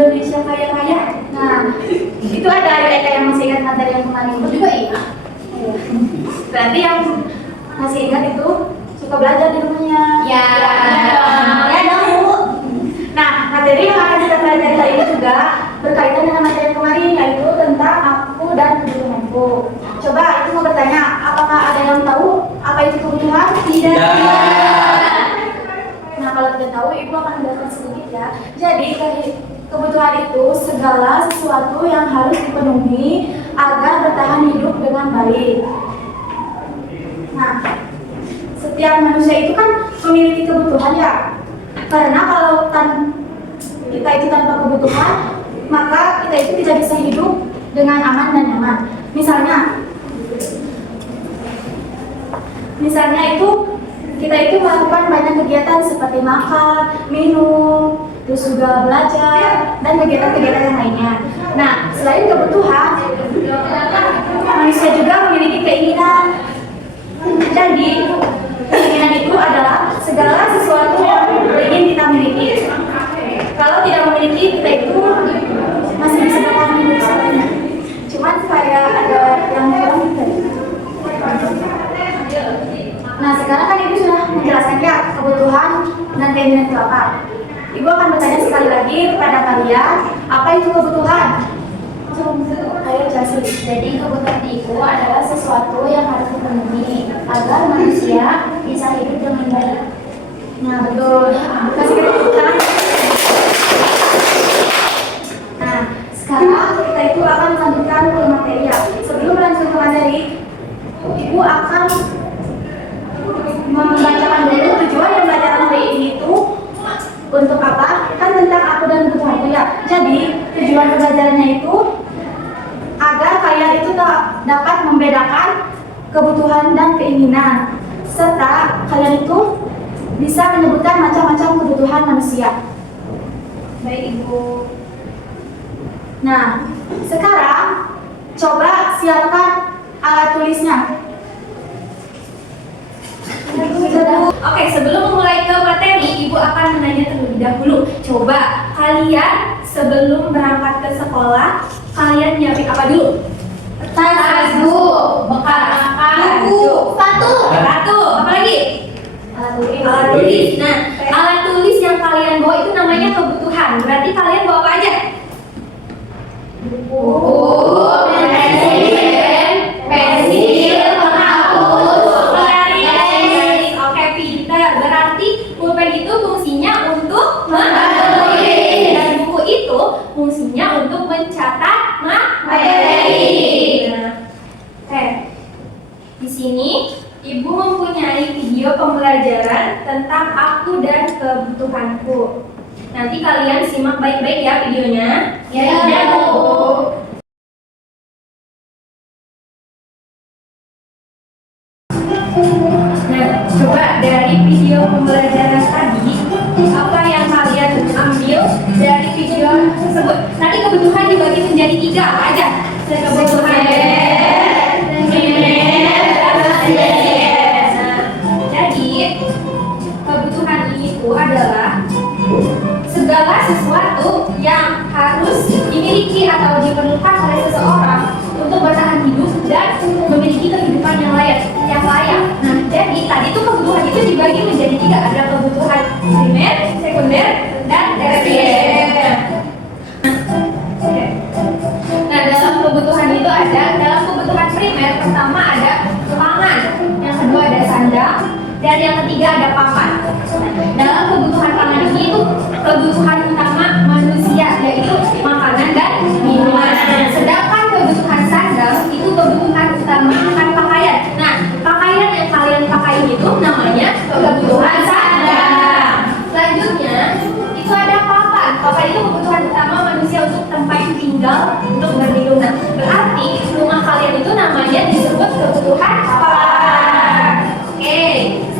Indonesia kaya-kaya. Nah, itu ada yang masih ingat materi yang kemarin itu juga iya. Berarti yang masih ingat itu suka belajar di rumahnya. Ya. Ya dong Bu. Nah, materi yang akan kita pelajari hari ini juga berkaitan dengan materi yang kemarin, yaitu tentang aku dan kebutuhanku. Coba itu mau bertanya, apakah ada yang tahu apa itu kebutuhan? Tidak. Nah, kalau tidak tahu, Ibu akan menjelaskan sedikit ya. Jadi, kebutuhan itu segala sesuatu yang harus dipenuhi agar bertahan hidup dengan baik. Nah, setiap manusia itu kan memiliki kebutuhan ya. Karena kalau kita itu tanpa kebutuhan, maka kita itu tidak bisa hidup dengan aman dan nyaman. Misalnya itu kita itu melakukan banyak kegiatan seperti makan, minum, terus juga belajar dan kegiatan-kegiatan yang lainnya. Nah, selain kebutuhan, manusia juga memiliki keinginan. Jadi, keinginan itu adalah segala sesuatu yang ingin kita miliki. Kalau tidak memiliki, kita itu masih bisa bertahan hidup sebenarnya. Cuman kayak ada yang kurang gitu. Nah, sekarang kan Ibu sudah menjelaskan ya kebutuhan dan keinginan itu apa. Ibu akan bertanya sekali lagi kepada kalian, apa itu kebutuhan? Ayo jelasin. Jadi kebutuhan itu adalah sesuatu yang harus dipenuhi agar manusia bisa hidup dengan baik. Nah, betul. Kasih kebutuhan. Nah, sekarang kita itu akan melanjutkan ke materi ya. Sebelum melanjutkan ke materi, Ibu akan membacakan dulu tujuan pembelajaran hari ini itu untuk apa? Kan tentang aku dan kebutuhanku ya. Jadi tujuan pembelajarannya itu agar kalian itu dapat membedakan kebutuhan dan keinginan, serta kalian itu bisa menyebutkan macam-macam kebutuhan manusia. Baik Ibu. Nah, sekarang coba siapkan alat tulisnya. Oke, sebelum memulai ke materi, Ibu akan menanya terlebih dahulu. Coba kalian sebelum berangkat ke sekolah, kalian nyiapin apa dulu? Tas, Bu, bekal makan, buku, sepatu, apa lagi? alat tulis. Alat tulis. Nah, alat tulis yang kalian bawa itu namanya kebutuhan. Berarti kalian bawa apa aja? Buku, pensil, penghapus, penggaris. Oke, pintar. Berarti pulpen itu fungsinya untuk menulis dan buku itu fungsinya untuk mencatat materi. Nah, oke. Di sini Ibu mempunyai video pembelajaran tentang aku dan kebutuhanku. Nanti kalian simak baik-baik ya videonya. Ya, Bu. Nah, coba dari video pembelajaran tadi, apa yang kalian ambil dari video tersebut? Tadi kebutuhan dibagi menjadi 3, apa aja? Kebutuhan jadi kebutuhan ini itu adalah segala sesuatu yang harus dimiliki atau diperlukan oleh seseorang untuk bertahan hidup dan memiliki kehidupan yang layak. Nah, jadi tadi tuh kebutuhan itu dibagi menjadi 3, ada kebutuhan primer, sekunder, dan tersier. Nah, dalam kebutuhan itu dalam kebutuhan primer pertama ada pangan, yang kedua ada sandang, dan yang ketiga ada papan. Dalam kebutuhan pangan ini itu kebutuhan utama manusia, yaitu makanan dan minuman. Sedangkan kebutuhan sandang itu kebutuhan utama akan pakaian. Nah, pakaian yang kalian pakai itu namanya kebutuhan sandang. Selanjutnya itu ada papan. Papan itu kebutuhan utama manusia untuk tempat tinggal, untuk berlindung. Nah, berarti rumah kalian itu namanya disebut kebutuhan papan. Oke,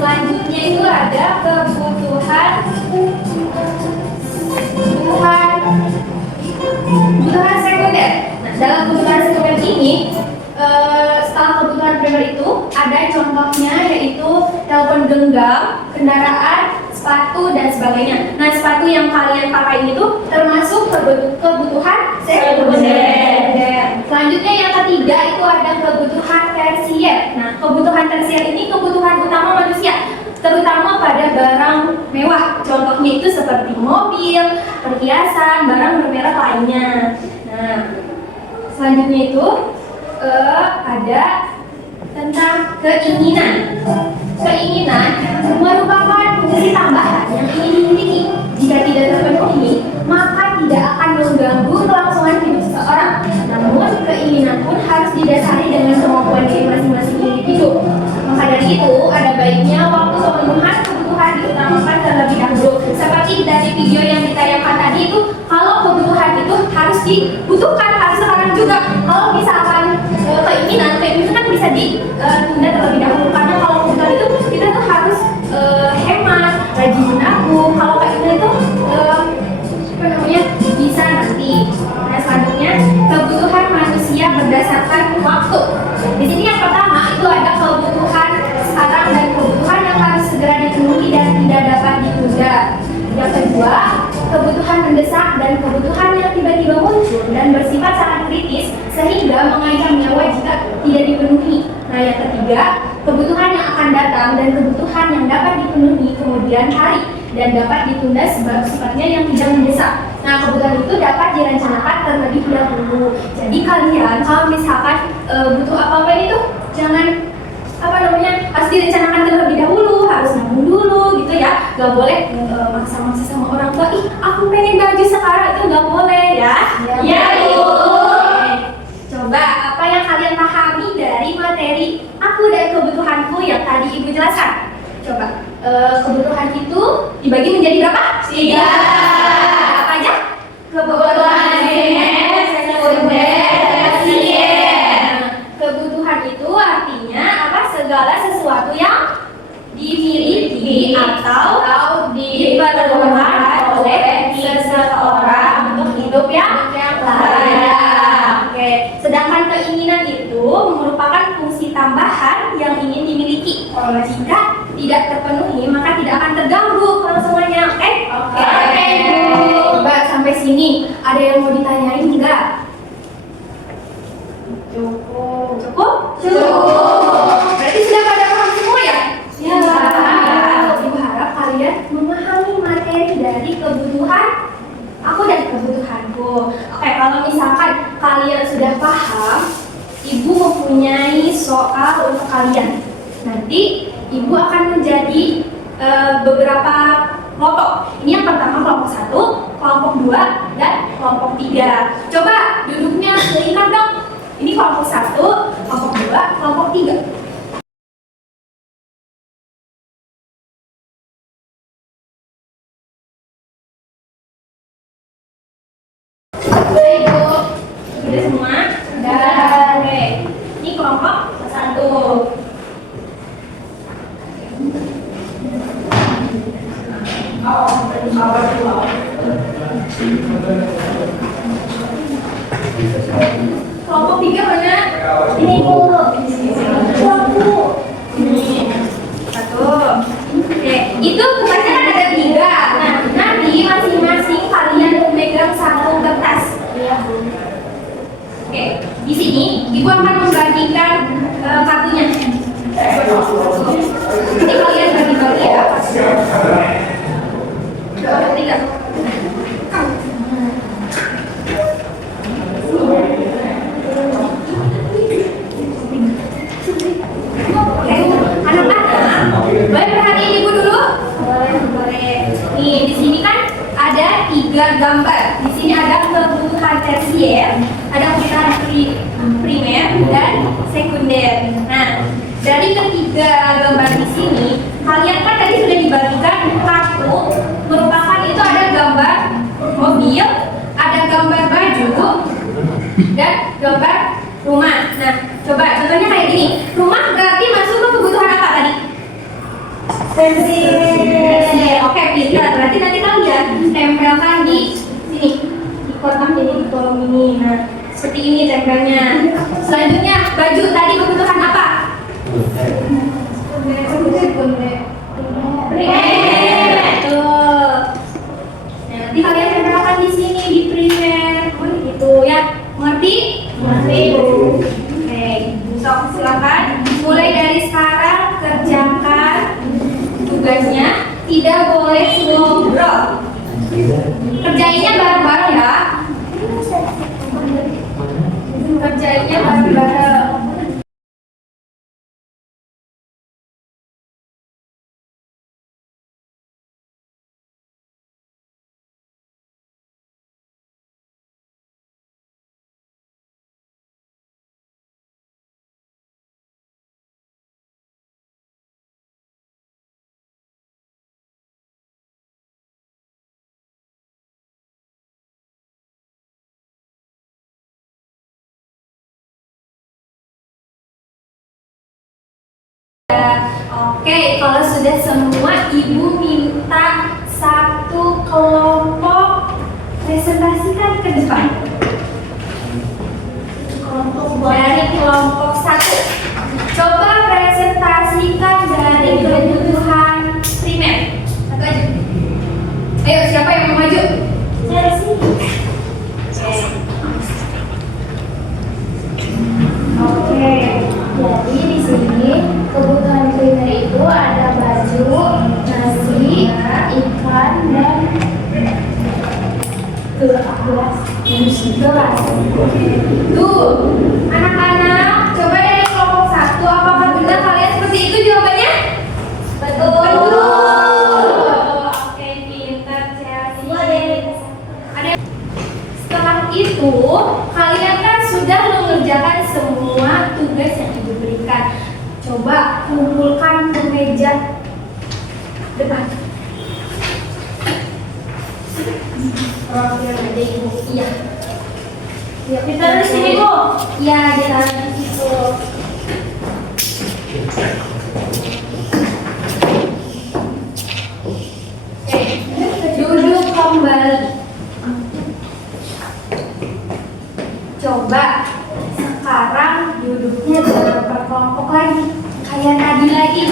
selanjutnya itu ada kebutuhan sekunder. Nah, dalam kebutuhan sekunder ini setelah kebutuhan primer itu ada contohnya, yaitu telepon genggam, kendaraan, sepatu, dan sebagainya. Nah, sepatu yang kalian pakai ini tuh termasuk kebutuhan sekunder. Selanjutnya yang ketiga itu ada kebutuhan tersier. Nah, kebutuhan tersier ini kebutuhan utama manusia, terutama pada barang mewah. Contohnya itu seperti mobil, perhiasan, barang bermerek lainnya. Nah, selanjutnya itu ada tentang keinginan. Keinginan merupakan fungsi tambahan yang ingin dimiliki. Jika tidak terpenuhi, maka tidak akan mengganggu kelangsungan hidup seseorang. Namun, keinginan pun harus didasari dengan kemampuan dari masing-masing individu. Maka dari itu, ada baiknya waktu pemenuhan kebutuhan diutamakan terlebih dahulu. Seperti dari video yang ditayangkan tadi itu, kalau kebutuhan itu harus dibutuhkan, harus sekarang juga. Kalau misalkan keinginan kan bisa ditunda terlebih dahulu. Karena kalau kebutuhan itu kita tuh harus hemat, rajin menabung. Kalau keinginan itu bisa nanti. Nah, selanjutnya kebutuhan manusia berdasarkan waktu. Di sini yang pertama itu ada kebutuhan sekarang dan kebutuhan yang harus segera dipenuhi dan tidak dapat ditunda. Yang kedua, kebutuhan mendesak dan kebutuhan yang tiba-tiba muncul dan bersifat sangat kritis sehingga mengancam nyawa jika tidak dipenuhi. Nah, yang ketiga, kebutuhan yang akan datang dan kebutuhan yang dapat dipenuhi kemudian hari dan dapat ditunda sebab sifatnya yang tidak mendesak. Nah, kebutuhan itu dapat direncanakan terlebih dahulu. Jadi kalian kalau misalkan butuh apa-apa itu jangan harus direncanakan terlebih dahulu, harus nabung dulu gitu ya. Gak boleh maksa-maksa sama orang tua, ih aku pengen baju sekarang, itu gak boleh ya. Ya, Bu. Coba apa yang kalian pahami dari materi aku dan kebutuhanku yang tadi Ibu jelaskan? Coba kebutuhan itu dibagi menjadi berapa? 3. Apa aja? Kebutuhan primer, sekunder, tersier. Kebutuhan itu artinya apa? Segala sesuatu yang dimiliki atau diperlukan oleh seseorang untuk hidup yang layak. Oke. Sedangkan keinginan itu merupakan fungsi tambahan yang ingin dimiliki. Jika tidak terpenuhi, maka tidak akan terganggu kelangsungannya. Oke? Oke, Bu. Coba sampai sini ada yang mau ditanyain enggak? Cukup? Berarti sudah pada paham semua ya? Ya. Ibu harap kalian memahami materi dari kebutuhan aku dan kebutuhanku. Oke, kalau misalkan kalian sudah paham, Ibu mempunyai soal untuk kalian. Nanti Ibu akan menjadi beberapa kelompok. Ini yang pertama kelompok 1, kelompok 2, dan kelompok 3. Coba duduknya seimbang dong. Ini kelompok 1, kelompok 2, kelompok 3. Baik, Bu. Sudah semua? Sudah. Oke. Ini kelompok 1. Kelompok 3 mana? Ini, Bu. Ini 1. Oke, itu kertasnya kan ada 3. Nah, nanti masing-masing kalian memegang 1 kertas. Oke, di sini Ibu akan membagikan kartunya. Jadi kalian bagi-bagi ya. Kelompok 3. Anak-anak, boleh perhatiin Ibu dulu? Boleh. Nih, di sini kan ada 3 gambar. Di sini ada kebutuhan tersier, ada kebutuhan primer dan sekunder. Nah, dari ketiga gambar di sini, kalian kan tadi sudah dibagikan kartu, merupakan itu ada gambar mobil, ada gambar baju, dan gambar rumah. Nah, coba contohnya kayak gini. Rumah berarti masuk ke kebutuhan apa tadi? Tersier. Oke, pintar. Berarti nanti kalian tempelkan di sini, di kotak ini, di kolom ini. Nah, seperti ini tempelnya. Selanjutnya baju tadi kebutuhan apa? Primer. Sok, silakan. Mulai dari sekarang kerjakan tugasnya. Tidak boleh ngobrol. Kerjainnya bareng-bareng ya. Kerjainnya bareng-bareng. Oke, kalau sudah semua, Ibu minta satu kelompok presentasikan ke depan. Dari kelompok 1. Coba presentasikan dari kebutuhan primer. Satu aja. Ayo, siapa yang mau maju? Saya sini. Oke. Jadi di sini kebutuhan primer itu ada baju, nasi, ikan, dan gelas. Tuh, anak-anak, coba dari kelompok 1, apakah benar kalian seperti itu jawabannya? Betul. Oke, pintar Chelsea. Ada. Setelah itu, kalian kan sudah mengerjakan semua tugas yang Ibu berikan. Coba kumpulkan ke meja depan. Yang ada Ibu. Iya. Kita di sini, Bu. Iya, ditaruh di situ. Duduk kembali. Coba sekarang duduknya jangan berkelompok lagi, kayak tadi lagi.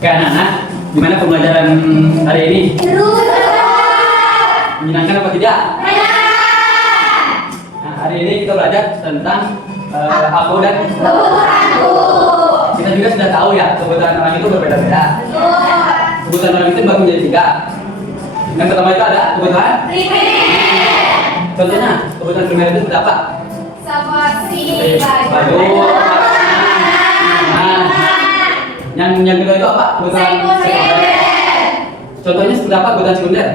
Oke anak-anak, gimana pembelajaran hari ini? Terus. Menyenangkan apa tidak? Nah, hari ini kita belajar tentang aku dan Kebutuhanku. kita juga sudah tahu ya, kebutuhan orang itu berbeda-beda. Kebutuhan orang itu bagi menjadi 3. Yang pertama itu ada kebutuhan Primer. contohnya, kebutuhan primer itu seperti apa? Seperti Baju, makanan. Yang kedua itu apa? Kebutuhan sekunder. Contohnya seperti apa kebutuhan sekunder?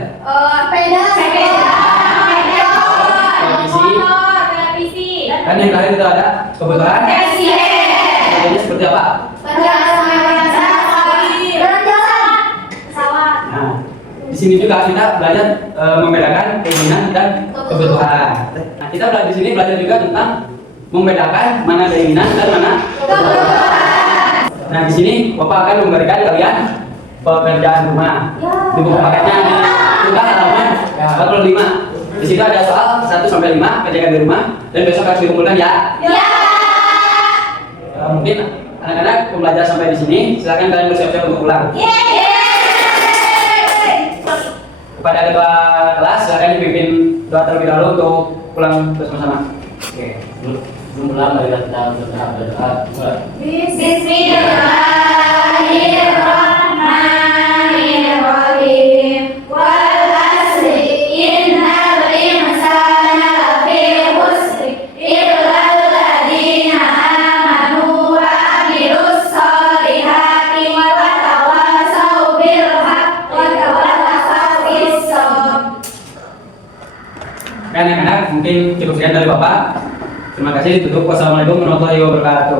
Televisi. Dan yang terakhir itu ada kebutuhan contohnya seperti apa? Nah, di sini juga kita belajar membedakan keinginan dan kebutuhan. Nah, kita belajar di sini belajar juga tentang membedakan mana keinginan dan mana kebutuhan. Nah, di sini Bapak akan memberikan kalian pekerjaan rumah. Di buku paketnya kita halaman 45. Di situ ada soal 1 sampai 5 kerjakan di rumah dan besok harus dikumpulkan ya. Mungkin anak-anak pembelajaran sampai di sini, silakan kalian bersiap-siap untuk pulang. Kepada ketua kelas, silakan dipimpin doa terlebih dahulu untuk pulang bersama-sama. Oke, belum pulang mari kita berdoa. Bismillahirrahmanirrahim. Wal asri innal insana lafi khusr illa alladziina amanu wa 'amilus shalihati wa tawassaw bil haqqi wa tawassaw bis sabr. Oke, anak-anak, mungkin cukup sekian dari Bapak. Terima kasih. Tutup. Wassalamualaikum warahmatullahi wabarakatuh.